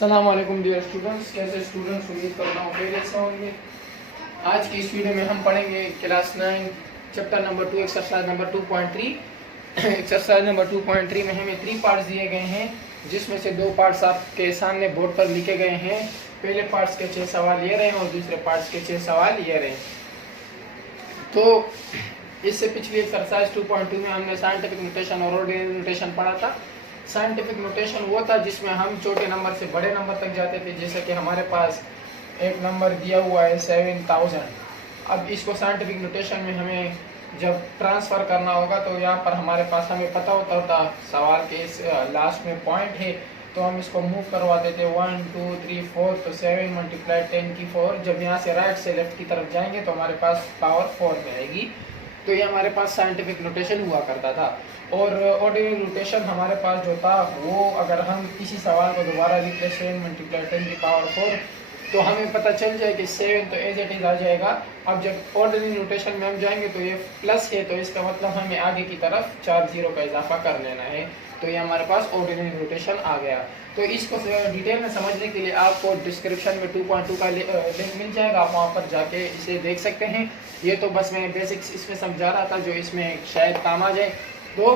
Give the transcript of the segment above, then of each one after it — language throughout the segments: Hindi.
अस्सलाम वालेकुम डियर स्टूडेंट्स, कैसे स्टूडेंट्स उम्मीद करता हूँ खैरियत से होंगे। आज की इस वीडियो में हम पढ़ेंगे class 9 chapter number 2 exercise number 2.3। Exercise number 2.3 में हमें 3 पार्ट्स दिए गए हैं, जिसमें से 2 पार्ट्स आपके सामने बोर्ड पर लिखे गए हैं। पहले पार्ट्स के 6 सवाल ये रहे और दूसरे पार्ट्स के 6 सवाल ये रहे। तो इससे पिछली एक्सरसाइज 2.2 में हमने साइंटिफिक नोटेशन और ऑर्डिनरी नोटेशन पढ़ा था। साइंटिफिक नोटेशन वो था जिसमें हम छोटे नंबर से बड़े नंबर तक जाते थे, जैसे कि हमारे पास एक नंबर दिया हुआ है 7000। अब इसको साइंटिफिक नोटेशन में हमें जब ट्रांसफ़र करना होगा तो यहाँ पर हमारे पास हमें पता होता था सवाल के इस लास्ट में पॉइंट है, तो हम इसको मूव करवाते थे 1 2 3 4। तो 7 × 10 की 4। जब यहाँ से राइट से लेफ्ट की तरफ जाएंगे तो हमारे पास पावर 4 में आएगी। तो ये हमारे पास साइंटिफिक नोटेशन हुआ करता था। और ऑर्डिनरी नोटेशन हमारे पास जो था वो, अगर हम किसी सवाल को दोबारा लिख लें 7 × 10 की पावर 4, तो हमें पता चल जाए कि 7 तो एज इट इज आ जाएगा। अब जब ऑर्डिनरी नोटेशन में हम जाएंगे तो ये प्लस है, तो इसका मतलब हमें आगे की तरफ 4 0 का इजाफा कर लेना है। तो ये हमारे पास ऑर्डिनरी नोटेशन आ गया। तो इसको डिटेल में समझने के लिए आपको डिस्क्रिप्शन में 2.2 का लिंक मिल जाएगा, आप वहाँ पर जाके इसे देख सकते हैं। ये तो बस मैं बेसिक्स इसमें समझा रहा था जो इसमें शायद काम आ जाए। तो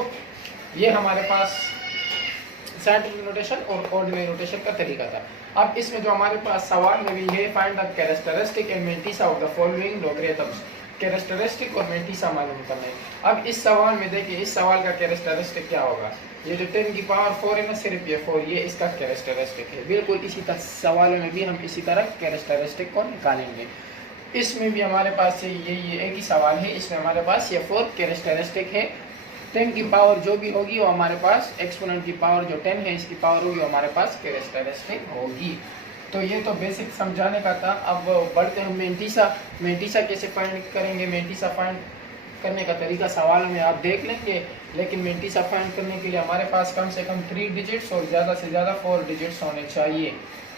ये हमारे पास साइंटिफिक नोटेशन और ऑर्डिनरी नोटेशन का तरीका था। अब इसमें जो हमारे पास सवाल में भी है, find the characteristic and mantissa of the following logarithms. Characteristic और मेंटिसा मालूम करना है। अब इस सवाल में देखिए, इस सवाल का कैरेक्टरिस्टिक क्या होगा। ये जो 10 की पावर 4 है ना, सिर्फ ये 4, ये इसका कैरेक्टरिस्टिक है। बिल्कुल इसी तरह सवालों में भी हम इसी तरह कैरेक्टरिस्टिक को निकालेंगे। इसमें भी हमारे पास ये एक ही सवाल है, इसमें हमारे पास ये 4 कैरेक्टरिस्टिक है। 10 की पावर जो भी होगी वो हमारे पास, एक्सपोनेंट की पावर जो 10 है इसकी पावर होगी, हमारे पास कैरेक्टरिस्टिक होगी। तो ये तो बेसिक समझाने का था। अब बढ़ते हैं मेंटिसा। मेंटिसा कैसे फाइंड करेंगे, मेंटिसा फाइंड करने का तरीका सवाल में आप देख लेंगे, लेकिन मेंटिसा फाइंड करने के लिए हमारे पास कम से कम 3 डिजिट्स और ज़्यादा से ज़्यादा 4 डिजिट्स होने चाहिए।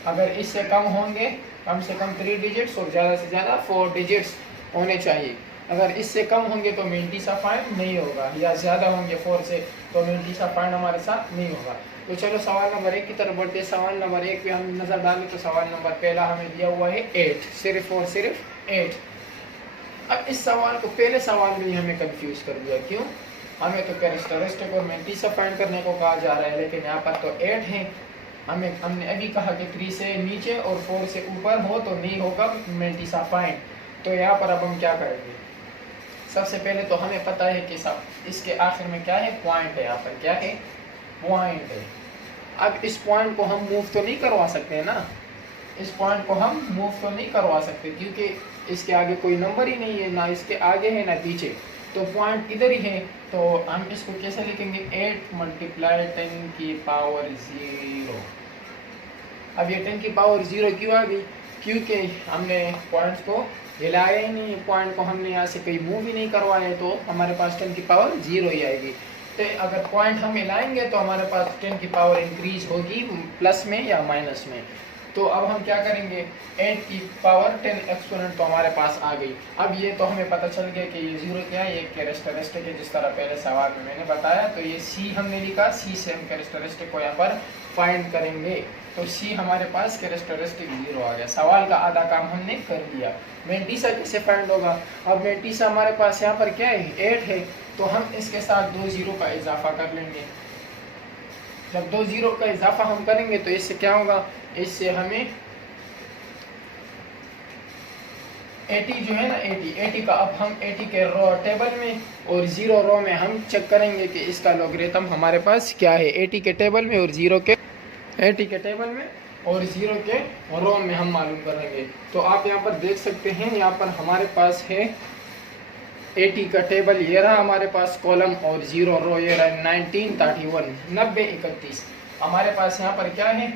अगर इससे कम होंगे, कम से कम 3 डिजिट्स और ज़्यादा से ज़्यादा 4 डिजिट्स होने चाहिए। अगर इससे कम होंगे तो मेंटिसा फाइंड नहीं होगा, या ज़्यादा होंगे 4 से तो मेंटिसा फाइंड हमारे साथ नहीं होगा। तो चलो सवाल नंबर 1 की तरफ बढ़ते हैं। सवाल नंबर 1 पे हम नज़र डालें तो सवाल नंबर पहला हमें दिया हुआ है 8, सिर्फ और सिर्फ 8। अब इस सवाल को पहले सवाल में ही हमें कंफ्यूज कर दिया। क्यों? हमें तो कैरेक्टरिस्टिक और मेंटिसा फाइंड करने को कहा जा रहा है, लेकिन यहाँ पर तो 8 है। हमने अभी कहा कि 3 से नीचे और 4 से ऊपर हो तो नहीं होगा मेंटिसा फाइंड। तो यहाँ पर अब हम क्या करेंगे, सबसे पहले तो हमें पता है कि सब इसके आखिर में क्या है, पॉइंट है। यहाँ पर क्या है, पॉइंट है। अब इस पॉइंट को हम मूव तो नहीं करवा सकते हैं ना, इस पॉइंट को हम मूव तो नहीं करवा सकते क्योंकि इसके आगे कोई नंबर ही नहीं है, ना इसके आगे है ना पीछे, तो पॉइंट इधर ही है। तो हम इसको कैसे लिखेंगे, 8 × 10 की पावर 0। अब ये 10 की पावर 0 क्यों आ गई, क्योंकि हमने पॉइंट्स को हिलाया ही नहीं, पॉइंट को हमने यहाँ से कहीं मूव ही नहीं करवाया, तो हमारे पास 10 की पावर 0 ही आएगी। तो अगर पॉइंट हम हिलाएंगे तो हमारे पास 10 की पावर इंक्रीज होगी प्लस में या माइनस में। तो अब हम क्या करेंगे, 8 की पावर 10 एक्सपोनेंट तो हमारे पास आ गई। अब ये तो हमें पता चल गया कि ये 0 क्या है, ये कैरेक्टरिस्टिक है, जिस तरह पहले सवाल में मैंने बताया। तो ये C हमने लिखा, C से हम कैरेक्टरिस्टिक को यहाँ पर फाइंड करेंगे। तो C हमारे पास कैरेक्टरिस्टिक 0 आ गया। सवाल का आधा काम हमने कर दिया। मेंटिसा कैसे फाइंड होगा, अब मेंटिसा हमारे पास यहाँ पर क्या है, 8 है, तो हम इसके साथ 2 0 का इजाफा कर लेंगे। जब 2 0 का इजाफा हम करेंगे तो इससे क्या होगा, इससे हमें 80 जो है ना, 80 का अब हम 80 के रो टेबल में और 0 रो में हम चेक करेंगे कि इसका लॉगरिथम हमारे पास क्या है। 80 के टेबल में और 0 के 80 के टेबल में और 0 के रो में हम मालूम करेंगे। तो आप यहाँ पर देख सकते हैं, यहाँ पर हमारे पास है 80 का टेबल, ये रहा हमारे पास कॉलम, और 0 रो ये रहा 19 31 90 31। हमारे पास यहाँ पर क्या है,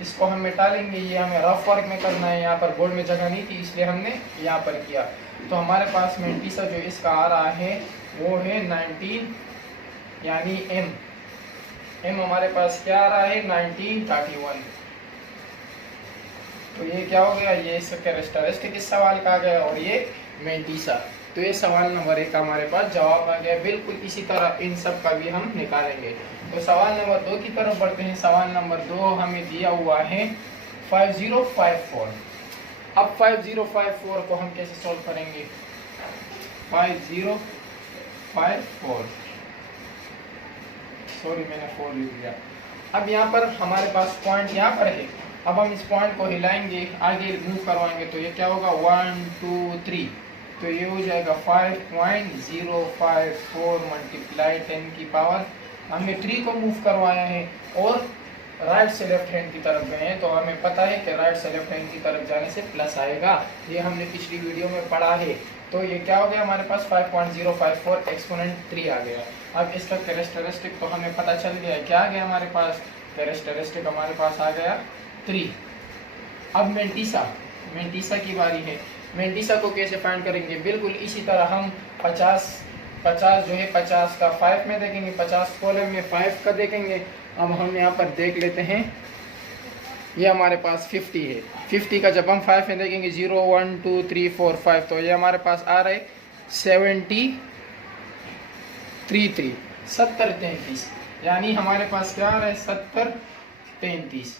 इसको हम मिटा लेंगे, ये हमें रफ वर्क में करना है, यहाँ पर बोर्ड में जगह नहीं थी इसलिए हमने यहाँ पर किया। तो हमारे पास मेंटिसा जो इसका आ रहा है वो है 19, यानी M हमारे पास क्या आ रहा है 19 31। तो ये क्या हो गया, ये इसका कैरेक्टरिस्टिक इस सवाल का आ गया और ये मेंटिसा। तो ये सवाल नंबर 1 का हमारे पास जवाब आ गया। बिल्कुल इसी तरह इन सब का भी हम निकालेंगे। तो सवाल नंबर 2 की तरफ बढ़ते हैं। सवाल नंबर 2 हमें दिया हुआ है 5054। अब 5054 को हम कैसे सॉल्व करेंगे? 5054, सॉरी मैंने 4 लिख दिया। अब यहाँ पर हमारे पास पॉइंट यहाँ पर है। अब हम इस पॉइंट को हिलाएंगे, आगे मूव करवाएंगे तो ये क्या होगा 1 2 3, तो ये हो जाएगा 5.054 मल्टीप्लाई 10 की पावर, हमने 3 को मूव करवाया है और राइट से लेफ्ट हैंड की तरफ गए हैं, तो हमें पता है कि राइट से लेफ्ट हैंड की तरफ जाने से प्लस आएगा। ये हमने पिछली वीडियो में पढ़ा है। तो ये क्या हो गया हमारे पास 5.054 एक्सपोनेंट 3 आ गया। अब इसका कैरेक्टरिस्टिक तो हमें पता चल गया है। क्या आ गया हमारे पास? कैरेक्टरिस्टिक हमारे पास आ गया 3। अब मेंटीसा की बारी है। मेंटीसा को कैसे फाइंड करेंगे? बिल्कुल इसी तरह हम 50 जो है 50 का 5 में देखेंगे, 50 कॉलम में 5 का देखेंगे। अब हम यहाँ पर देख लेते हैं, ये हमारे पास 50 है। 50 का जब हम 5 में देखेंगे 0 1 2 3 4 5, तो ये हमारे पास आ रहा है 70 33, यानी हमारे पास क्या आ रहा है 70 33।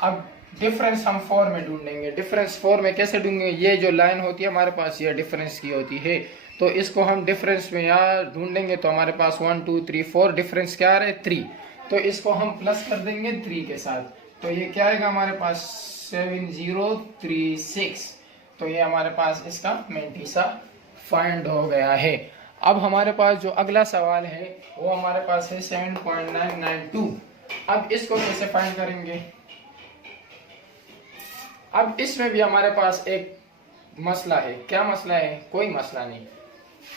अब डिफरेंस हम 4 में ढूंढेंगे। डिफरेंस 4 में कैसे ढूंढेंगे? ये जो लाइन होती है हमारे पास ये डिफरेंस की होती है, तो इसको हम डिफरेंस में यहाँ ढूंढेंगे तो हमारे पास 1 2 3 4, डिफरेंस क्या आ रहा है 3, तो इसको हम प्लस कर देंगे 3 के साथ, तो ये क्या आएगा हमारे पास 7036। तो ये हमारे पास इसका मेंटीसा फाइंड हो गया है। अब हमारे पास जो अगला सवाल है वो हमारे पास है 7.992। अब इसको कैसे फाइंड करेंगे? अब इसमें भी हमारे पास एक मसला है। क्या मसला है? कोई मसला नहीं।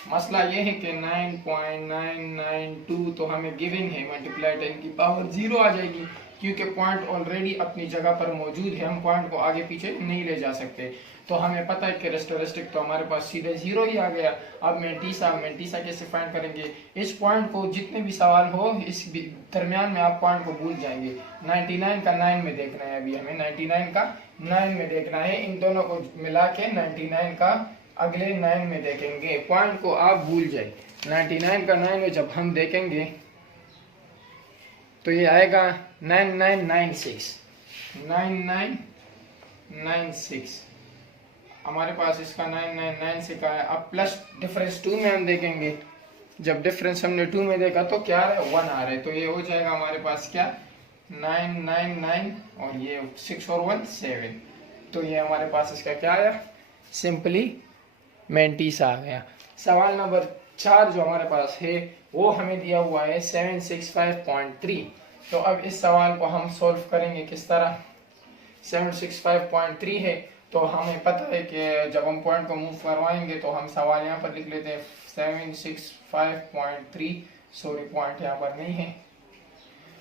मसला ये है कि 9.992 तो हमें गिवन है, मल्टीप्लाई 10 की पावर 0 आ जाएगी, क्योंकि पॉइंट ऑलरेडी अपनी जगह पर मौजूद है, हम पॉइंट को आगे पीछे नहीं ले जा सकते। तो हमें पता है कि कैरेक्टरिस्टिक तो हमारे पास सीधे 0 ही आ गया। अब मेंटीसा कैसे फाइंड करेंगे? इस पॉइंट को जितने भी सवाल हो इस दरमियान में आप पॉइंट को भूल जाएंगे। 99 का 9 में देखना है, अभी हमें 99 का 9 में देखना है। इन दोनों को मिला के 99 का अगले 9 में देखेंगे। पॉइंट को आप भूल जाए। 99 का 9 में जब हम देखेंगे तो ये आएगा 9996 हमारे पास इसका 9996 का है। अब प्लस डिफरेंस 2 में हम देखेंगे, जब डिफरेंस हमने 2 में देखा तो क्या आ रहा है 1 आ रहा है, तो ये हो जाएगा हमारे पास क्या 999 और ये 6 और 1 7, तो ये हमारे पास इसका क्या आया सिंपली मेंटीसा आ गया। सवाल नंबर 4 जो हमारे पास है वो हमें दिया हुआ है 765.3। तो अब इस सवाल को हम सॉल्व करेंगे किस तरह? 765.3 है तो हमें पता है कि जब हम पॉइंट को मूव करवाएंगे तो हम सवाल यहाँ पर लिख लेते हैं 765.3, सॉरी पॉइंट यहाँ पर नहीं है।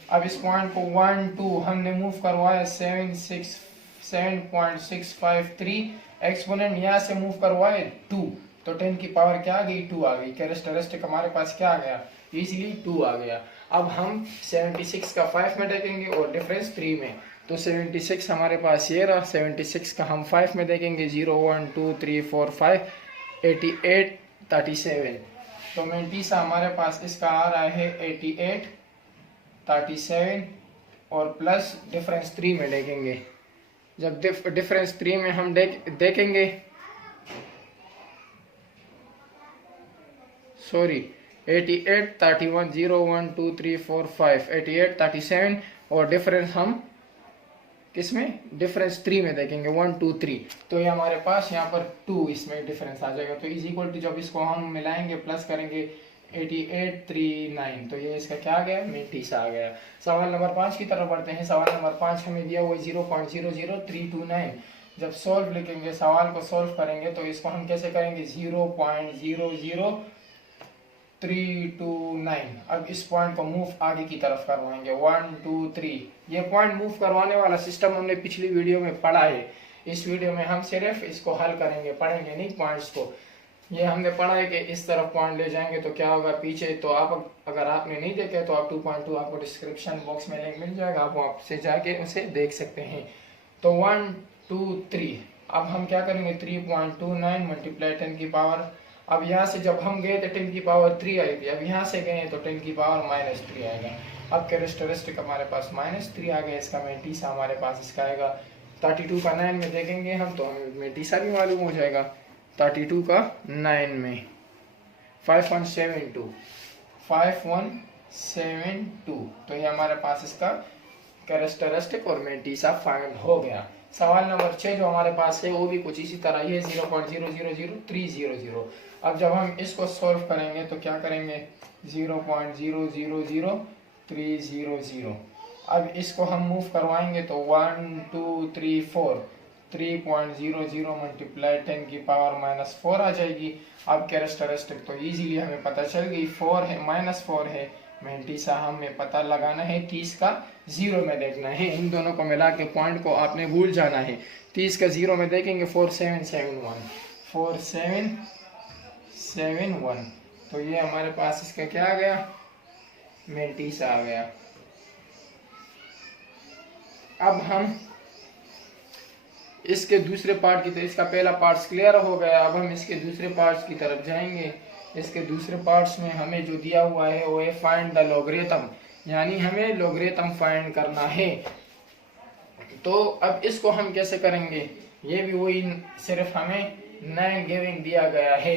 अब इस पॉइंट को 1 2 हमने मूव करवाया 7.653, एक्सपोनेंट यहाँ से मूव करवाए 2, तो 10 की पावर क्या आ गई 2 आ गई। कैरेक्टरिस्टिक हमारे पास क्या आ गया इजीली 2 आ गया। अब हम 76 का 5 में देखेंगे और डिफरेंस 3 में, तो 76 हमारे पास ये रहा। 76 का हम 5 में देखेंगे 0 1 2 3 4 5 88 37, तो मेंटीसा हमारे पास इसका आ रहा है 88 37 और प्लस डिफरेंस 3 में देखेंगे। जब डिफरेंस 3 में हम देखेंगे सॉरी 88 31 0 1 2 3 4 5 88 37 और डिफरेंस हम किसमें डिफरेंस 3 में देखेंगे 1 2 3, तो ये हमारे पास यहाँ पर 2 इसमें डिफरेंस आ जाएगा। तो इज इक्वल टू जब इसको हम मिलाएंगे प्लस करेंगे 8839, तो ये इसका क्या आ गया मेंटीसा आ गया। सवाल नंबर 5 की तरफ बढ़ते हैं। सवाल नंबर 5 हमें दिया हुआ 0.00329। जब सॉल्व लिखेंगे सवाल को सॉल्व करेंगे तो इसको हम कैसे करेंगे 0.00329। अब इस पॉइंट को मूव आगे की तरफ करवाएंगे 1 2 3, ये पॉइंट मूव करवाने वाला सिस्टम हमने पिछली वीडियो में पढ़ा है। इस वीडियो में हम सिर्फ इसको हल करेंगे, पढ़ेंगे नहीं पॉइंट्स को। ये हमने पढ़ा है कि इस तरफ पॉइंट ले जाएंगे तो क्या होगा पीछे, तो आप अगर आपने नहीं देखे तो आप 2.2 आपको डिस्क्रिप्शन बॉक्स में लिंक मिल जाएगा, आप वहाँ से जाके उसे देख सकते हैं। तो 1 2 3, अब हम क्या करेंगे 3.29 मल्टीप्लाई 10 की पावर अब यहाँ से जब हम गए तो 10 की पावर 3 आई थी, अब यहाँ से गए तो 10 की पावर -3 आएगा। अब कैरेक्टरिस्टिक हमारे पास -3 आ गया, इसका मेंटीसा हमारे पास इसका आएगा 32 का 9 में देखेंगे हम तो हमें मेंटीसा भी मालूम हो जाएगा। 32 का 9 में 5172 तो ये हमारे पास इसका कैरेक्टरिस्टिक और मेंटीसा फाइंड हो गया। सवाल नंबर 6 जो हमारे पास है वो भी कुछ इसी तरह ही है, 0.000300। अब जब हम इसको सॉल्व करेंगे तो क्या करेंगे, 0.000300। अब इसको हम मूव करवाएंगे तो 1 2 3 4 3.00 मल्टीप्लाई 10 की पावर -4 आ जाएगी। अब कैरेक्टरिस्टिक तो इजीली हमें पता चल गई, 4 है -4 है, मेंटीसा हमें पता लगाना है, 30 का 0 में देखना है। इन दोनों को मिला के पॉइंट को आपने भूल जाना है। 30 का 0 में देखेंगे 4771 तो ये हमारे पास इसका क्या आ गया, मेंटीसा आ गया। अब हम इसके दूसरे पार्ट की तरफ, इसका पहला पार्ट क्लियर हो गया, अब हम इसके दूसरे पार्ट्स की तरफ जाएंगे। इसके दूसरे पार्ट्स में हमें जो दिया हुआ है वो है फाइंड द लॉगरिथम, यानी हमें लॉगरिथम फाइंड करना है। तो अब इसको हम कैसे करेंगे, ये भी वही, सिर्फ हमें 9 गिविंग दिया गया है।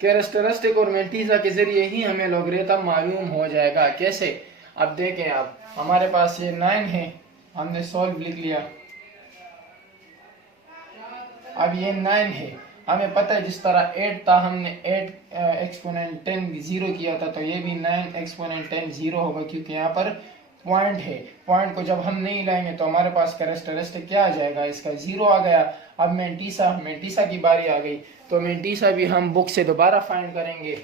कैरेक्टरिस्टिक और मेंटीसा के जरिए ही हमें लॉगरिथम मालूम हो जाएगा। कैसे, अब देखें आप, हमारे पास ये 9 है, हमने सॉल्व लिख लिया। अब ये 9 है, हमें पता है जिस तरह 8 था, हमने 8 एक्सपोनेंट 10 0 किया था, तो ये भी 9 एक्सपोनेंट 10 0 होगा, क्योंकि यहाँ पर पॉइंट है। पॉइंट को जब हम नहीं लाएंगे तो हमारे पास कैरेक्टरिस्टिक क्या आ जाएगा, इसका 0 आ गया। अब मेंटीसा की बारी आ गई, तो मेंटीसा भी हम बुक से दोबारा फाइंड करेंगे।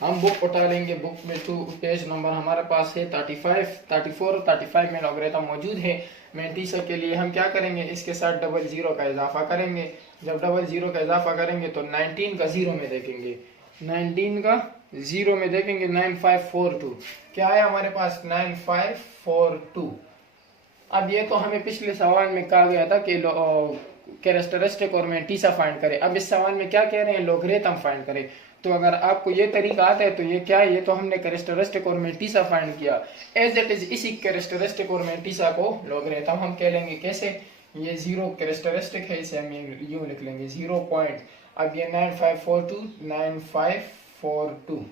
हम बुक उठा लेंगे, बुक में पेज नंबर हमारे पास है 34 और 35 में लॉगरिथम मौजूद है। मेंटीसा के लिए हम क्या करेंगे, इसके साथ 00 का इजाफा करेंगे। जब 00 का इजाफा करेंगे तो 19 का 0 में देखेंगे, 19 का 0 में देखेंगे 9542 क्या है हमारे पास, 9542। अब ये तो हमें पिछले सवाल में कहा गया था कि कैरेक्टरिस्टिक और मेंटीसा फाइंड करें। अब इस सवाल में क्या कह रहे हैं, लॉगरिथम फाइंड करें। तो अगर आपको ये तरीका आता है तो ये क्या है, ये तो हमने कैरेक्टरिस्टिक और मेंटीसा फाइंड किया, एज इट इज इसी कैरेक्टरिस्टिक और मेंटीसा को लॉगरिथम हम कह लेंगे। कैसे, ये 0 कैरेक्टरिस्टिक है, इसे हम यूं लिख लेंगे 0 पॉइंट। अब ये 9542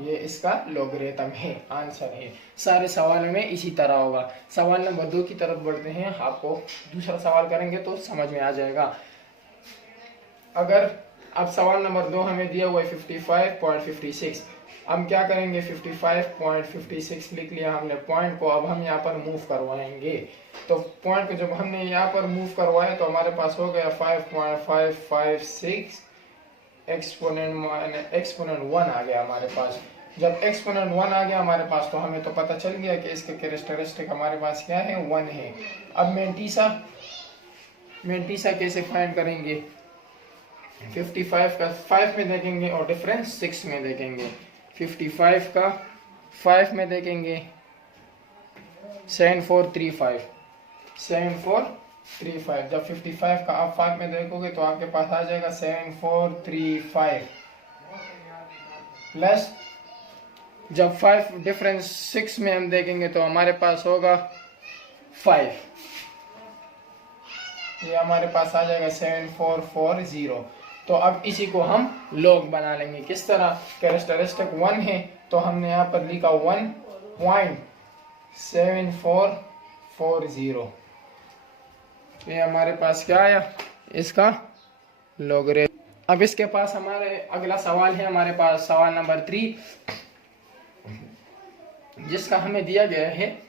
ये इसका लॉगरिथम है, आंसर है। सारे सवालों में इसी तरह होगा। सवाल नंबर 2 की तरफ बढ़ते हैं, आपको दूसरा सवाल करेंगे तो समझ में आ जाएगा। अगर अब सवाल नंबर 2 हमें दिया हुआ है 55.56, हम क्या करेंगे, 55.56 लिख लिया हमने पॉइंट को। अब हम यहाँ पर मूव करवाएंगे, तो पॉइंट को जब हमने यहाँ पर मूव करवाया तो हमारे पास हो गया 5.556 एक्सपोनेंट 1 आ गया हमारे पास। जब एक्सपोनेंट 1 आ गया हमारे पास तो हमें तो पता चल गया कि इसके कैरेक्टरिस्टिक हमारे पास क्या है, 1 है। अब मेंटीसा कैसे फाइंड करेंगे, 55 का 5 में देखेंगे और डिफरेंस 6 में देखेंगे। 55 का 5 में देखेंगे 7435 जब 55 का आप 5 में देखोगे तो आपके पास आ जाएगा 7435 प्लस जब 5 डिफरेंस 6 में हम देखेंगे तो हमारे पास होगा 5, ये हमारे पास आ जाएगा 7440। तो अब इसी को हम लॉग बना लेंगे। किस तरह, कैरेक्टरिस्टिक 1 है तो हमने यहाँ पर लिखा 1.7440, ये हमारे पास क्या आया, इसका लॉगरिथम। अब इसके पास हमारे अगला सवाल है हमारे पास सवाल नंबर 3, जिसका हमें दिया गया है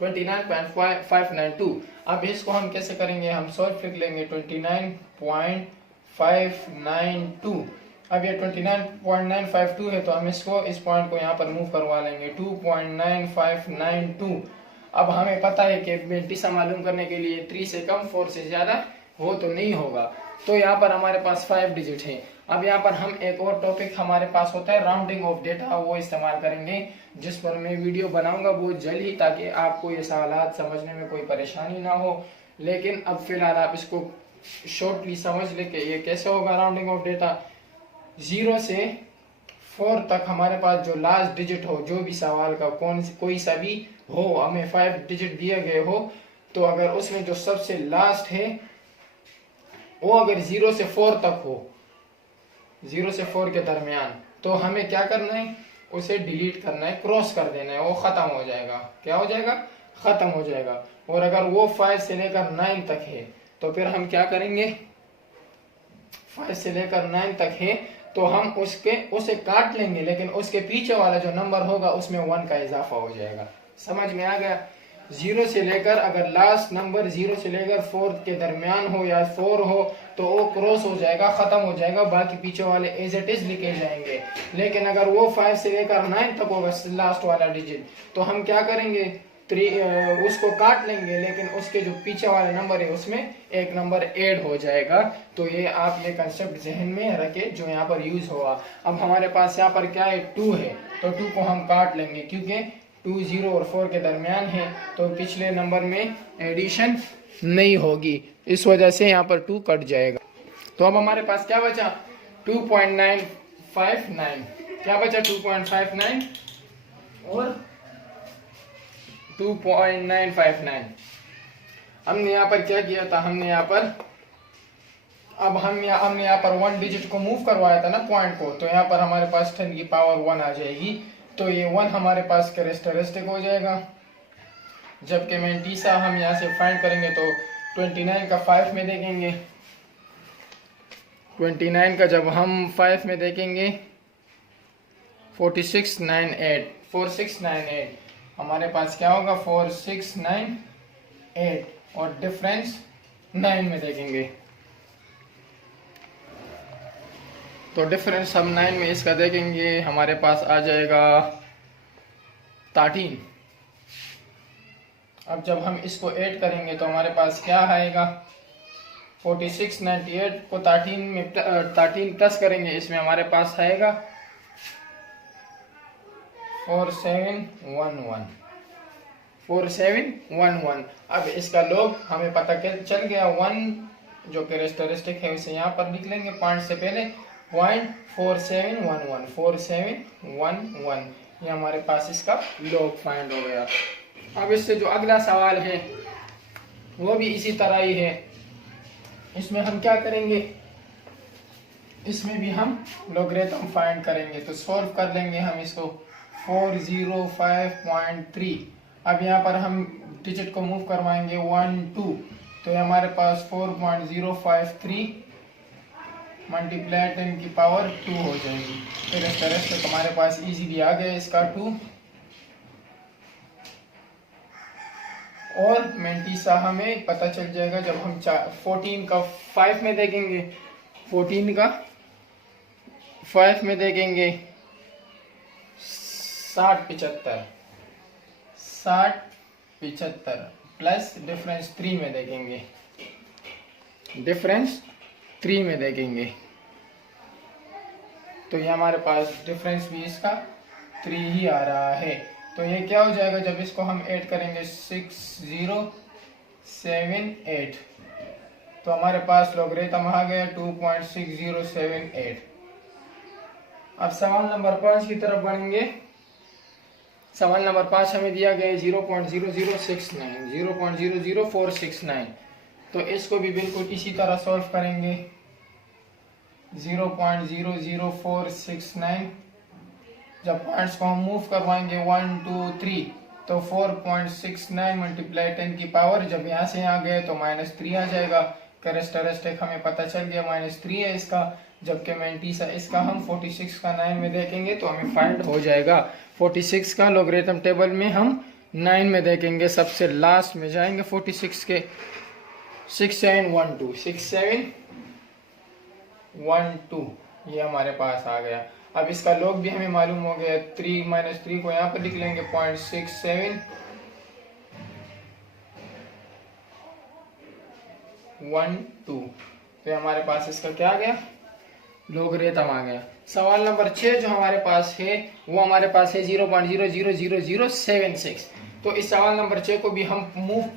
29.592। अब इसको हम कैसे करेंगे, हम सॉल्व लिख लेंगे 29.592। अब ये 29.952 है तो हम इसको इस पॉइंट को यहाँ पर मूव करवा लेंगे 2.9592। अब हमें पता है कि मेंटीसा मालूम करने के लिए 3 से कम 4 से ज़्यादा हो तो नहीं होगा, तो यहाँ पर हमारे पास 5 डिजिट है। अब यहाँ पर हम एक और टॉपिक हमारे पास होता है राउंडिंग ऑफ डेटा, वो इस्तेमाल करेंगे, जिस पर मैं वीडियो बनाऊंगा बहुत जल्द ही, ताकि आपको ये सवालात समझने में कोई परेशानी ना हो। लेकिन अब फिलहाल आप इसको शॉर्टली समझ ले कि ये कैसे होगा राउंडिंग ऑफ डेटा। 0 से 4 तक हमारे पास जो लास्ट डिजिट हो, जो भी सवाल का कोई सा भी हो, हमें 5 डिजिट दिए गए हो, तो अगर उसमें जो सबसे लास्ट है वो अगर 0 से 4 तक हो, 0 से 4 के दरमियान, तो हमें क्या करना है, उसे डिलीट करना है, क्रॉस कर देना है, वो खत्म हो जाएगा। क्या हो जाएगा? खत्म हो जाएगा। और अगर वो 5 से लेकर 9 तक है तो फिर हम क्या करेंगे, 5 से लेकर 9 तक है तो हम उसे काट लेंगे, लेकिन उसके पीछे वाला जो नंबर होगा उसमें 1 का इजाफा हो जाएगा। समझ में आ गया? 0 से लेकर, अगर लास्ट नंबर 0 से लेकर 4 के दरमियान हो या 4 हो तो वो क्रॉस हो जाएगा, खत्म हो जाएगा, बाकी पीछे वाले एज इट इज लिखे जाएंगे। लेकिन अगर वो 5 से लेकर 9 तक होगा लास्ट वाला डिजिट, तो हम क्या करेंगे, उसको काट लेंगे, लेकिन उसके जो पीछे वाले नंबर है उसमें एक नंबर ऐड हो जाएगा। तो ये आप ये कंसेप्ट जहन में रखे जो यहाँ पर यूज हुआ। अब हमारे पास यहाँ पर क्या है, 2 है, तो 2 को हम काट लेंगे, क्योंकि 2 0 और 4 के दरमियान है, तो पिछले नंबर में एडिशन नहीं होगी, इस वजह से यहाँ पर 2 कट जाएगा। तो अब हमारे पास क्या बचा, 2.959। क्या बचा? 2.59 और 2.959। हमने यहाँ पर क्या किया था, हमने यहाँ पर हमने यहाँ पर 1 डिजिट को मूव करवाया था ना, पॉइंट को, तो यहाँ पर हमारे पास 10 की पावर 1 आ जाएगी, तो ये 1 हमारे पास कैरेक्टरिस्टिक हो जाएगा। जबकि मैंटीसा हम यहाँ से फाइंड करेंगे तो 29 का 5 में देखेंगे, 29 का जब हम 5 में देखेंगे 4698 हमारे पास क्या होगा, 4698, और डिफरेंस 9 में देखेंगे तो डिफरेंस हम 9 में इसका देखेंगे, हमारे पास आ जाएगा 13। अब जब हम इसको ऐड करेंगे तो हमारे पास क्या आएगा, 4698 को 13 प्लस करेंगे, इसमें हमारे पास आएगा 4711। अब इसका लॉग हमें पता चल गया, 1 जो कैरेक्टरिस्टिक है उसे यहाँ पर लिख लेंगे पॉइंट से पहले, 4711, ये हमारे पास इसका लॉग फाइंड हो गया। अब इससे जो अगला सवाल है वो भी इसी तरह ही है। इसमें हम क्या करेंगे, इसमें भी हम लॉगरिथम फाइंड करेंगे, तो सॉल्व कर लेंगे हम इसको, 405.3। अब यहाँ पर हम डिजिट को मूव करवाएंगे 1 2, तो ये हमारे पास 4.053 मल्टीप्लाई 10 की पावर 2 हो जाएगी। फिर इस तरह से हमारे पास इजीली आ गया इसका 2, और मैंटीसा हमें पता चल जाएगा जब हम 14 का 5 में देखेंगे, 14 का 5 में देखेंगे 6075 प्लस डिफरेंस 3 में देखेंगे, डिफरेंस 3 में देखेंगे, तो ये हमारे पास डिफरेंस भी इसका 3 ही आ रहा है। तो ये क्या हो जाएगा जब इसको हम ऐड करेंगे, 6078, तो हमारे पास लॉगरिथम आ गया 2.6078। अब सवाल नंबर 5 की तरफ बढ़ेंगे। सवाल नंबर 5 हमें दिया गया है 0.00469, तो इसको भी बिल्कुल इसी तरह सॉल्व करेंगे। 0.00469 जब पॉइंट्स को हम मूव करवाएंगे 1 2 3, तो 4.69 मल्टीप्लाई 10 की पावर, जब यहाँ से यहाँ गए तो -3 आ जाएगा। कैरेक्टरिस्टिक हमें पता चल गया -3 है इसका, जबकि मैंटीसा इसका हम 46 का 9 में देखेंगे तो हमें फाइंड हो जाएगा। 46 का लॉगरिथम टेबल में हम 9 में देखेंगे, सबसे लास्ट में जाएंगे 46 के, 6712, ये हमारे पास आ गया। अब इसका लॉग भी हमें मालूम हो गया, 3 - 3 को यहाँ पर लिख लेंगे 0.6712, तो हमारे पास इसका क्या आ गया, लॉगरिथम आ गया। सवाल नंबर 6 जो हमारे पास है वो हमारे पास है 0.000076। तो इस सवाल नंबर 6 को भी हम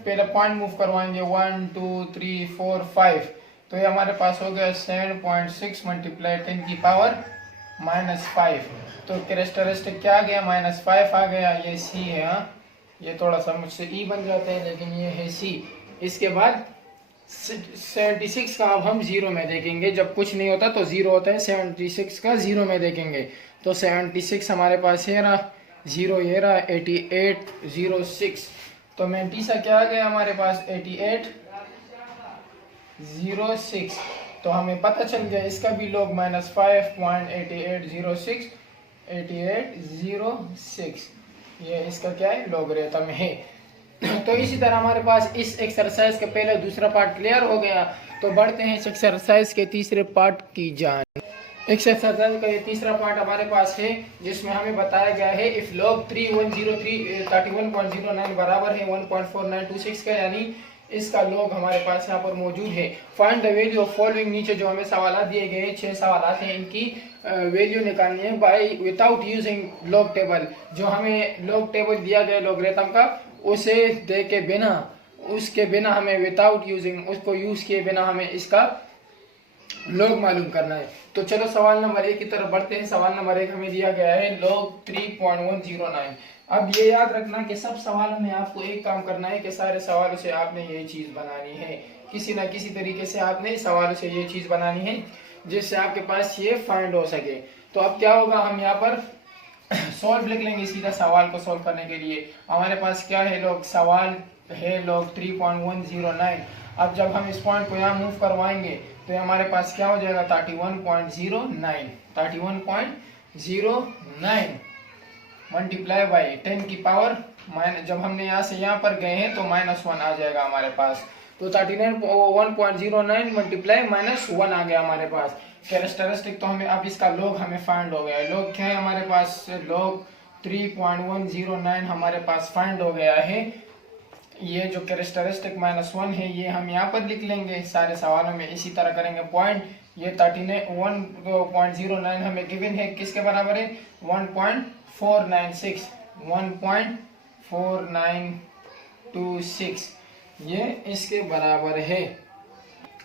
पहले पॉइंट मूव करवाएंगे 1 2 3 4 5, तो ये हमारे पास हो गया 7.6 मल्टीप्लाई 10 की पावर -5। तो कैरेक्टरिस्टिक क्या आ गया, -5 आ गया। ये सी है, हाँ ये थोड़ा सा मुझसे ई बन जाता है लेकिन ये है सी। इसके बाद 76 का अब हम जीरो में देखेंगे, जब कुछ नहीं होता तो जीरो होता है, 76 का जीरो में देखेंगे। तो 76 हमारे पास ये रहा, जीरो ये रहा, 8806। तो मेंटीसा क्या आ गया हमारे पास 8806। तो हमें पता चल गया इसका भी लोग -5.8806 8806 ये इसका क्या है, लोगरिथम है। तो इसी तरह हमारे पास इस एक्सरसाइज का पहले दूसरा पार्ट क्लियर हो गया। तो बढ़ते हैं इस एक्सरसाइज के तीसरे पार्ट की जान। एक्सरसाइज का ये तीसरा पार्ट हमारे पास है जिसमें हमें बताया गया है इफ log 3109 बराबर है 1.4926 का, यानी इसका log हमारे पास यहाँ पर मौजूद है। Find the value of following, नीचे जो हमें सवाल दिए गए 6 सवाल हैं, इनकी वैल्यू निकालनी है by without using log table. जो हमें लॉग टेबल दिया गया लोगरिथम का उसे दे के बिना, उसके बिना हमें विदाउट यूजिंग, उसको यूज किए बिना हमें इसका लॉग मालूम करना है। तो चलो सवाल नंबर 1 की तरफ बढ़ते हैं। सवाल नंबर 1 हमें दिया गया है log 3.109। अब ये याद रखना कि सब सवालों में आपको एक काम करना है कि सारे सवालों से आपने ये चीज बनानी है, किसी ना किसी तरीके से आपने सवालों से ये चीज बनानी है जिससे आपके पास ये फाइंड हो सके। तो अब क्या होगा, हम यहाँ पर सॉल्व लिख लेंगे सीधा सवाल को सॉल्व करने के लिए। हमारे पास क्या है, लोग सवाल है log 3.109। अब जब हम इस पॉइंट को यहाँ मूव करवाएंगे तो हमारे पास क्या हो जाएगा 31.09 मल्टीप्लाई बाई 10 की पावर माइनस, जब हमने यहाँ से यहाँ पर गए हैं तो -1 आ जाएगा हमारे पास। तो 31.09 मल्टीप्लाई -1 आ गया हमारे पास। कैरेक्टरिस्टिक तो हमें अब इसका log हमें फाइंड हो गया है। log क्या है हमारे पास, log 3.109 हमारे पास फाइंड हो गया है। ये जो कैरेक्टरिस्टिक -1 है ये हम यहाँ पर लिख लेंगे, सारे सवालों में इसी तरह करेंगे पॉइंट। ये 31.09 हमें गिवन है, किसके बराबर है 1.4926 ये इसके बराबर है।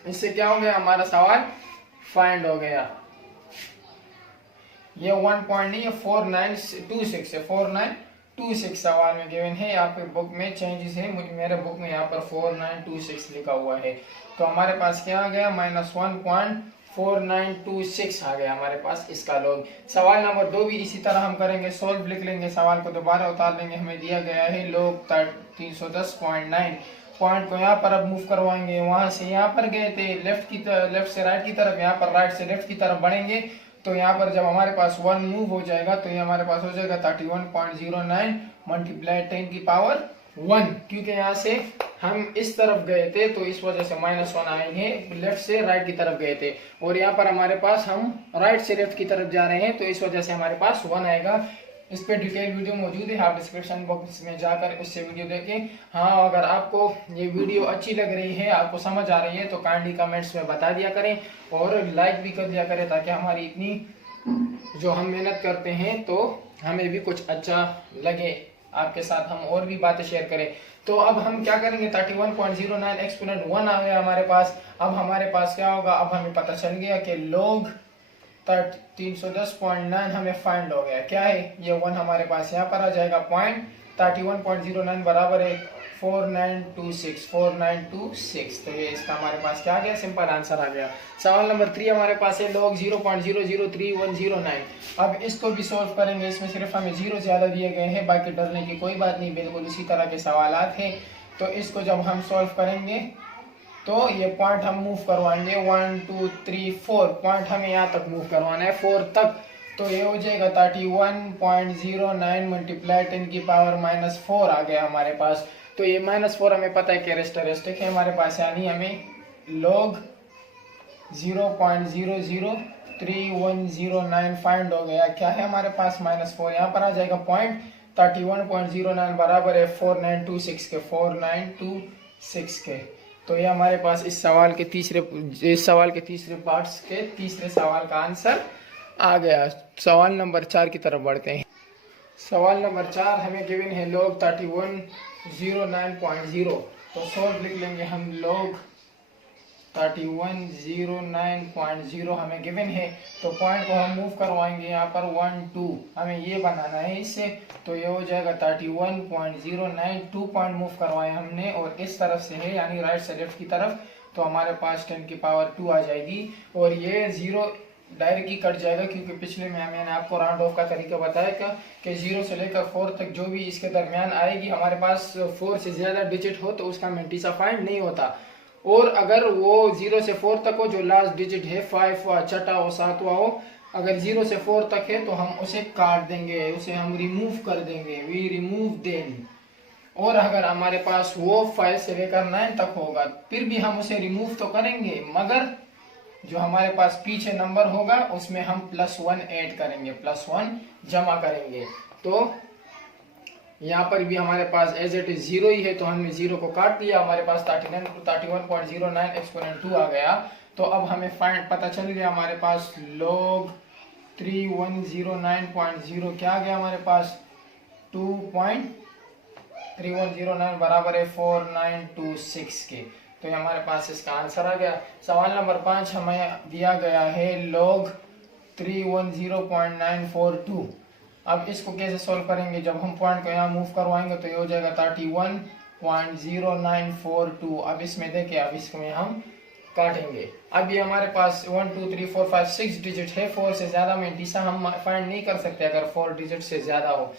इससे क्या हो गया, हमारा सवाल फाइंड हो गया। ये 1 पॉइंट नहीं, ये 4926 है, 4926 सवाल में गिवन है। आपके बुक में चेंजेस है, मुझे मेरे बुक में यहाँ पर 4926 लिखा हुआ है। तो हमारे पास क्या आ गया, -1.4926 आ गया हमारे पास इसका log। सवाल नंबर 2 भी इसी तरह हम करेंगे, सोल्व लिख लेंगे, सवाल को दोबारा उतार लेंगे। हमें दिया गया है log 310.9। पॉइंट को यहाँ पर अब मूव करवाएंगे, वहां से यहाँ पर गए थे लेफ्ट से राइट की तरफ, यहाँ पर राइट से लेफ्ट की तरफ बढ़ेंगे। तो यहाँ पर जब हमारे पास 1 मूव हो जाएगा तो ये हमारे पास हो जाएगा 31.09 मल्टीप्लाई 10 की पावर 1। क्योंकि यहाँ से हम इस तरफ गए थे तो इस वजह से -1 आएंगे, लेफ्ट से राइट की तरफ गए थे, और यहाँ पर हमारे पास हम राइट से लेफ्ट की तरफ जा रहे हैं तो इस वजह से हमारे पास 1 आएगा। इस पे डिटेल वीडियो मौजूद है, आप डिस्क्रिप्शन बॉक्स में जाकर उससे वीडियो देखें। हाँ, अगर आपको ये वीडियो अच्छी लग रही है, आपको समझ आ रही है तो काइंडली कमेंट्स में बता दिया करें और लाइक भी कर दिया करें, ताकि हमारी इतनी जो हम मेहनत करते हैं तो हमें भी कुछ अच्छा लगे, आपके साथ हम और भी बातें शेयर करें। तो अब हम क्या करेंगे, 31.09 एक्सपोनेंट 1 आ गया हमारे पास। अब हमारे पास क्या होगा, अब हमें पता चल गया कि log 310.9 हमें फाइंड हो गया। क्या है ये 1 हमारे पास यहाँ पर आ जाएगा। पॉइंट 31.09 बराबर है 4926। तो ये इसका हमारे पास क्या आ गया, सिंपल आंसर आ गया। सवाल नंबर 3 हमारे पास है log 0.003109। अब इसको भी सॉल्व करेंगे, इसमें सिर्फ हमें 0 ज्यादा दिए गए हैं, बाकी डरने की कोई बात नहीं, बिल्कुल इसी तरह के सवाल हैं। तो इसको जब हम सॉल्व करेंगे तो ये पॉइंट हम मूव करवाएंगे 1 2 3 4 पॉइंट हमें यहाँ तक मूव करवाना है 4 तक। तो ये हो जाएगा 31.09 मल्टीप्लाई 10 की पावर -4 आ गया हमारे पास। तो ये -4 हमें पता है कैरेक्टरिस्टिक है हमारे पास, यानी हमें log 0.003109 फाइंड हो गया। क्या है हमारे पास -4, यहाँ पर आ जाएगा। पॉइंट 31.09 बराबर है 4926 के। तो ये हमारे पास इस सवाल के तीसरे पार्ट्स के तीसरे सवाल का आंसर आ गया। सवाल नंबर 4 की तरफ बढ़ते हैं। सवाल नंबर 4 हमें गिवन है log 3109.0। तो सॉल्व लिख लेंगे हम log 3109.0 हमें गिवन है। तो पॉइंट को हम मूव करवाएंगे यहाँ पर 1 2, हमें ये बनाना है इससे। तो ये हो जाएगा 31.092 पॉइंट मूव करवाए हमने और इस तरफ से है यानी राइट से लेफ्ट की तरफ। तो हमारे पास 10 की पावर 2 आ जाएगी और ये 0 डायरेक्टली कट जाएगा क्योंकि पिछले में मैंने आपको राउंड ऑफ का तरीका बताया कि 0 से लेकर 4 तक जो भी इसके दरमियान आएगी, हमारे पास 4 से ज़्यादा डिजिट हो तो उसका मेंटिसा फाइंड नहीं होता। और अगर वो 0 से 4 तक हो, जो लास्ट डिजिट है 5 हुआ, छठा हो, 7वां हो, अगर 0 से 4 तक है तो हम उसे काट देंगे, उसे हम रिमूव कर देंगे, वी रिमूव देम। और अगर हमारे पास वो 5 से लेकर 9 तक होगा फिर भी हम उसे रिमूव तो करेंगे, मगर जो हमारे पास पीछे नंबर होगा उसमें हम +1 ऐड करेंगे, +1 जमा करेंगे। तो यहाँ पर भी हमारे पास एज इट इज 0 ही है तो हमने 0 को काट दिया, हमारे पास 31.09 एक्सपोनेंट 2 आ गया। तो अब हमें फाइंड पता चल गया हमारे पास log 3109.0 क्या आ गया हमारे पास 2.3109 बराबर है 4926 के। तो ये हमारे पास इसका आंसर आ गया। सवाल नंबर 5 हमें दिया गया है log 310.942। अब इसको कैसे सॉल्व करेंगे, जब हम पॉइंट को यहाँ मूव करवाएंगे तो ये हो जाएगा 31.0942। अब इसमें देखिए, अब इसमें हम काटेंगे। अब ये हमारे पास 1 2 3 4 5 6 डिजिट है, 4 से ज्यादा मेंटिसा हम फाइंड नहीं कर सकते अगर 4 डिजिट से ज्यादा हो।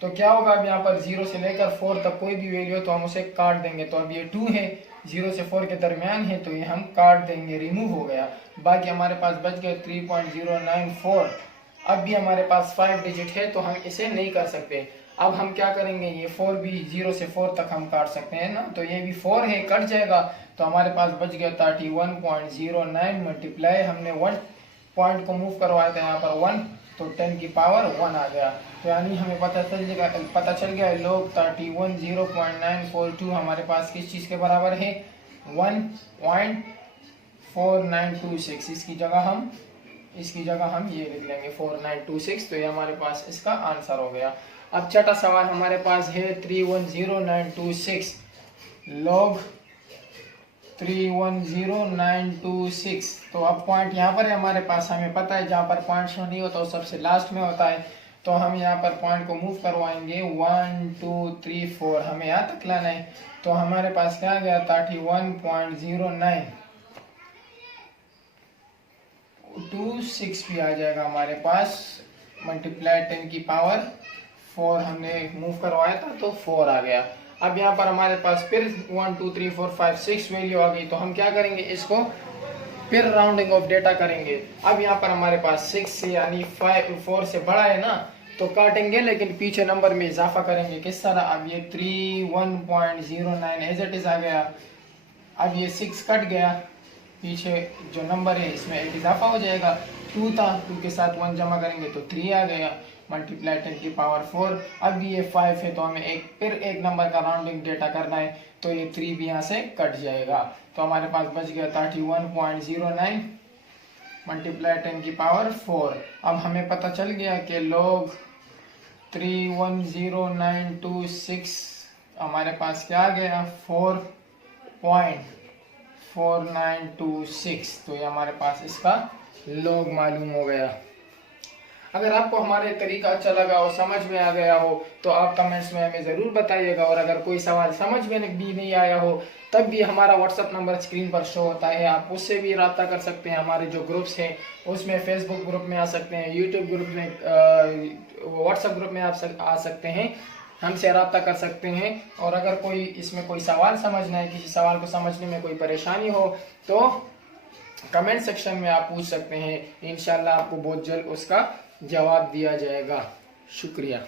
तो क्या होगा, अब यहाँ पर 0 से लेकर 4 तक कोई भी वैल्यू हो तो हम उसे काट देंगे। तो अब ये 2 है, 0 से 4 के दरमियान है तो ये हम काट देंगे, रिमूव हो गया। बाकी हमारे पास बच गए 3.094। अब भी हमारे पास 5 डिजिट है तो हम इसे नहीं कर सकते। अब हम क्या करेंगे, ये 4 भी 0 से 4 तक हम काट सकते हैं ना, तो ये भी 4 है, कट जाएगा। तो हमारे पास बच गया 31.09 मल्टीप्लाई, हमने 1 पॉइंट को मूव करवाया था यहाँ पर 1, तो 10 की पावर 1 आ गया। तो यानी हमें पता चल गया log 310942 हमारे पास किस चीज़ के बराबर है 1.4926। इसकी जगह हम ये लिख लेंगे 4926। तो ये हमारे पास इसका आंसर हो गया। अब छठा सवाल हमारे पास है 310926 log 310926। तो अब पॉइंट यहाँ पर है हमारे पास, हमें पता है जहाँ पर पॉइंट शो नहीं होता वो सबसे लास्ट में होता है। तो हम यहाँ पर पॉइंट को मूव करवाएंगे 1 2 3 4, हमें यहाँ तक लाना है। तो हमारे पास क्या आ गया 31.0926 भी आ जाएगा हमारे पास, मल्टीप्लाई 10 की पावर 4 हमने मूव करवाया था तो 4 आ गया। अब यहाँ पर हमारे पास फिर 1 2 3 4 5 6 वैल्यू आ गई। तो हम क्या करेंगे, इसको फिर राउंडिंग ऑफ डेटा करेंगे। अब यहाँ पर हमारे पास 6 से यानी 4 से बड़ा है ना, तो काटेंगे लेकिन पीछे नंबर में इजाफा करेंगे। किस तरह, अब ये 31.09 एज इट इज आ गया। अब ये 6 कट गया, पीछे जो नंबर है इसमें एक इजाफा हो जाएगा, 2 था, 2 के साथ 1 जमा करेंगे तो 3 आ गया, मल्टीप्लाई 10 की पावर 4। अब ये 5 है तो हमें फिर एक नंबर का राउंडिंग डेटा करना है, तो ये 3 भी यहाँ से कट जाएगा। तो हमारे पास बच गया 31.09 मल्टीप्लाई 10 की पावर 4। अब हमें पता चल गया कि log 310926 हमारे पास क्या आ गया 4.4926। तो ये हमारे पास इसका log मालूम हो गया। अगर आपको हमारे तरीका अच्छा लगा हो, समझ में आ गया हो, तो आप कमेंट्स में हमें ज़रूर बताइएगा। और अगर कोई सवाल समझ में भी नहीं आया हो तब भी हमारा व्हाट्सअप नंबर स्क्रीन पर शो होता है, आप उससे भी रब्ता कर सकते हैं। हमारे जो ग्रुप्स हैं उसमें फेसबुक ग्रुप में आ सकते हैं, यूट्यूब ग्रुप में, व्हाट्सएप ग्रुप में आप आ सकते हैं, हमसे रब्ता कर सकते हैं। और अगर कोई इसमें कोई सवाल समझना है, किसी सवाल को समझने में कोई परेशानी हो तो कमेंट सेक्शन में आप पूछ सकते हैं। इंशाल्लाह आपको बहुत जल्द उसका जवाब दिया जाएगा। शुक्रिया।